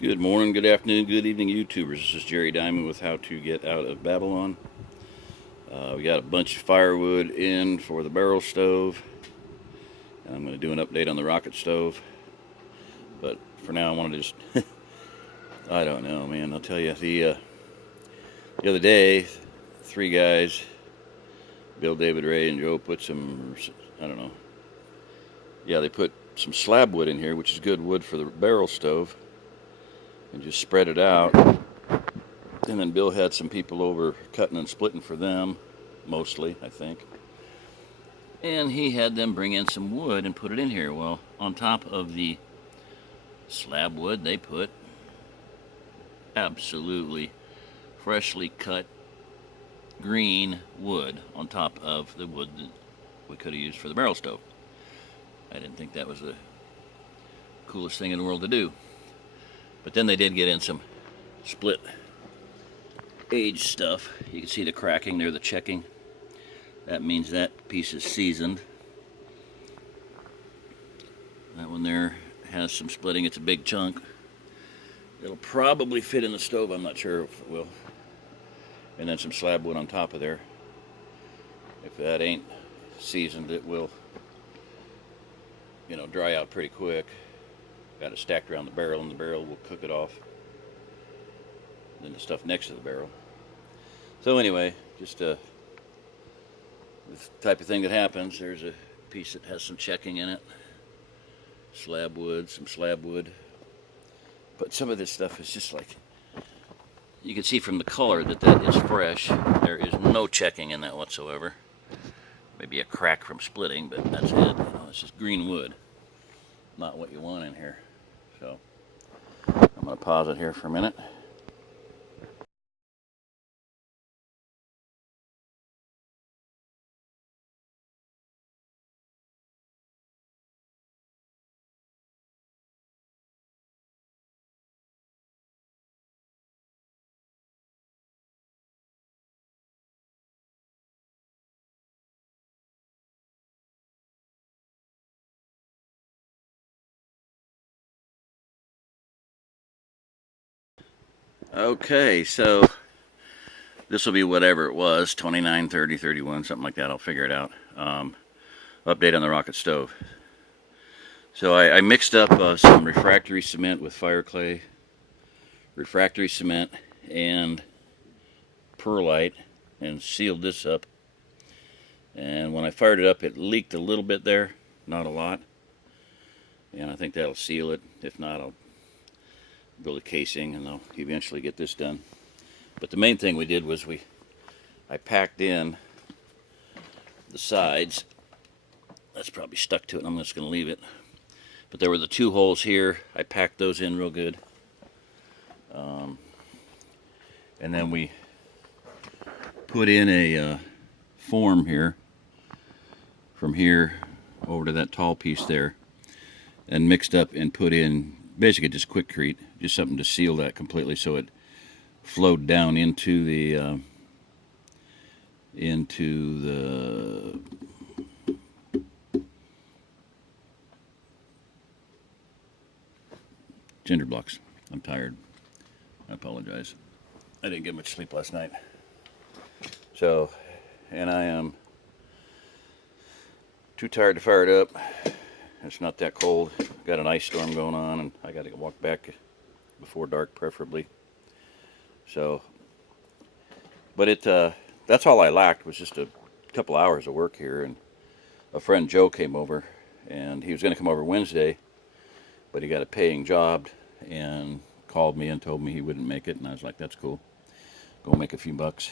Good morning, good afternoon, good evening, YouTubers. This is Jerry Diamond with How to Get Out of Babylon. We got a bunch of firewood in for the barrel stove. And I'm going to do an update on the rocket stove. But for now, I want to just, I don't know, man. I'll tell you, the other day, three guys, Bill, David, Ray, and Joe, put some, I don't know, yeah, they put some slab wood in here, which is good wood for the barrel stove, and just spread it out. And then Bill had some people over cutting and splitting for them, mostly, I think. And he had them bring in some wood and put it in here. Well, on top of the slab wood, they put absolutely freshly cut green wood on top of the wood that we could have used for the barrel stove. I didn't think that was the coolest thing in the world to do. But then they did get in some split age stuff. You can see the cracking there, the checking. That means that piece is seasoned. That one there has some splitting. It's a big chunk. It'll probably fit in the stove. I'm not sure if it will. And then some slab wood on top of there. If that ain't seasoned, it will, dry out pretty quick. Got it stacked around the barrel, and the barrel will cook it off. Then the stuff next to the barrel. So anyway, just this type of thing that happens. There's a piece that has some checking in it. Slab wood, some slab wood. But some of this stuff is just like, you can see from the color that is fresh. There is no checking in that whatsoever. Maybe a crack from splitting, but that's it. It's just green wood. Not what you want in here. So I'm going to pause it here for a minute. Okay, so this will be whatever it was, 29, 30, 31, something like that. I'll figure it out. Update on the rocket stove. So I mixed up some refractory cement with fire clay, refractory cement, and perlite, and sealed this up. And when I fired it up, it leaked a little bit there, not a lot. And I think that'll seal it. If not, I'll build a casing and I'll eventually get this done. But the main thing we did was I packed in the sides. That's probably stuck to it, and I'm just going to leave it. But there were the two holes here. I packed those in real good. And then we put in a form here, from here over to that tall piece there, and mixed up and put in basically just Quikrete, just something to seal that completely so it flowed down into the cinder blocks. I'm tired. I apologize. I didn't get much sleep last night. So, and I am too tired to fire it up. It's not that cold. Got an ice storm going on, and I got to walk back before dark, preferably. So, but that's all I lacked was just a couple hours of work here. And a friend Joe came over, and he was going to come over Wednesday, but he got a paying job and called me and told me he wouldn't make it. And I was like, that's cool. Go make a few bucks.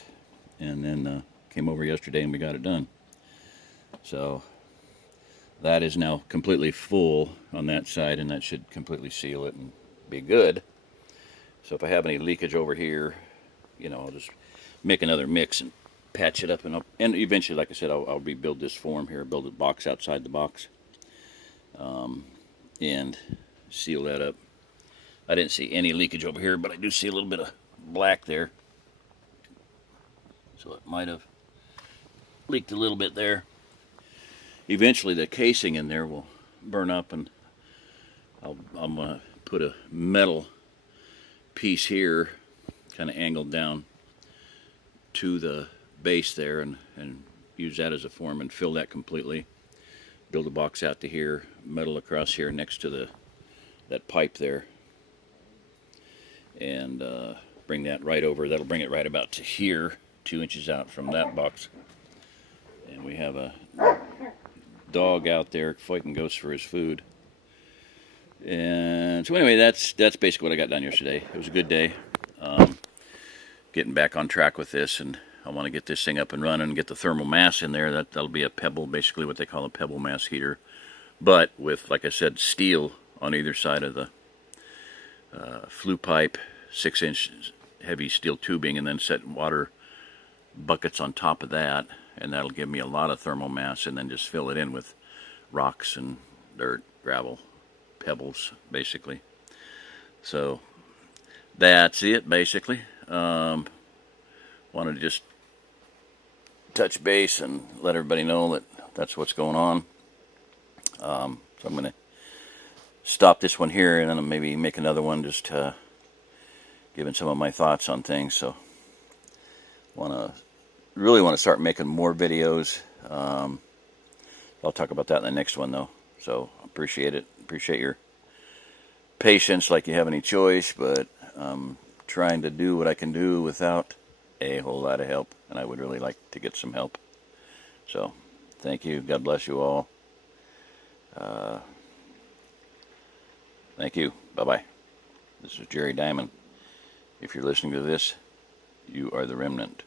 And then came over yesterday and we got it done. So that is now completely full on that side, and that should completely seal it and be good. So if I have any leakage over here, I'll just make another mix and patch it up, and eventually, like I said, I'll rebuild this form here, build a box outside the box, and seal that up. I didn't see any leakage over here, but I do see a little bit of black there, so it might have leaked a little bit there. Eventually the casing in there will burn up, and I'm going to put a metal piece here kind of angled down to the base there, and use that as a form and fill that completely. Build a box out to here, metal across here next to that pipe there, and bring that right over. That'll bring it right about to here, 2 inches out from that box. And we have a dog out there fighting ghosts for his food. And so anyway, that's basically what I got done yesterday. It was a good day. Getting back on track with this, and I want to get this thing up and running and get the thermal mass in there. That'll be a pebble, basically what they call a pebble mass heater, but with, like I said, steel on either side of the flue pipe, 6-inch heavy steel tubing, and then set water buckets on top of that, and that'll give me a lot of thermal mass, and then just fill it in with rocks and dirt, gravel, pebbles, basically. So that's it, basically. Wanted to just touch base and let everybody know that that's what's going on. So I'm going to stop this one here, and then I'll maybe make another one, just giving some of my thoughts on things. So really want to start making more videos. I'll talk about that in the next one, though. So appreciate it. Appreciate your patience, like you have any choice, but I'm trying to do what I can do without a whole lot of help, and I would really like to get some help. So thank you. God bless you all. Thank you. Bye-bye. This is Jerry Diamond. If you're listening to this, you are the remnant.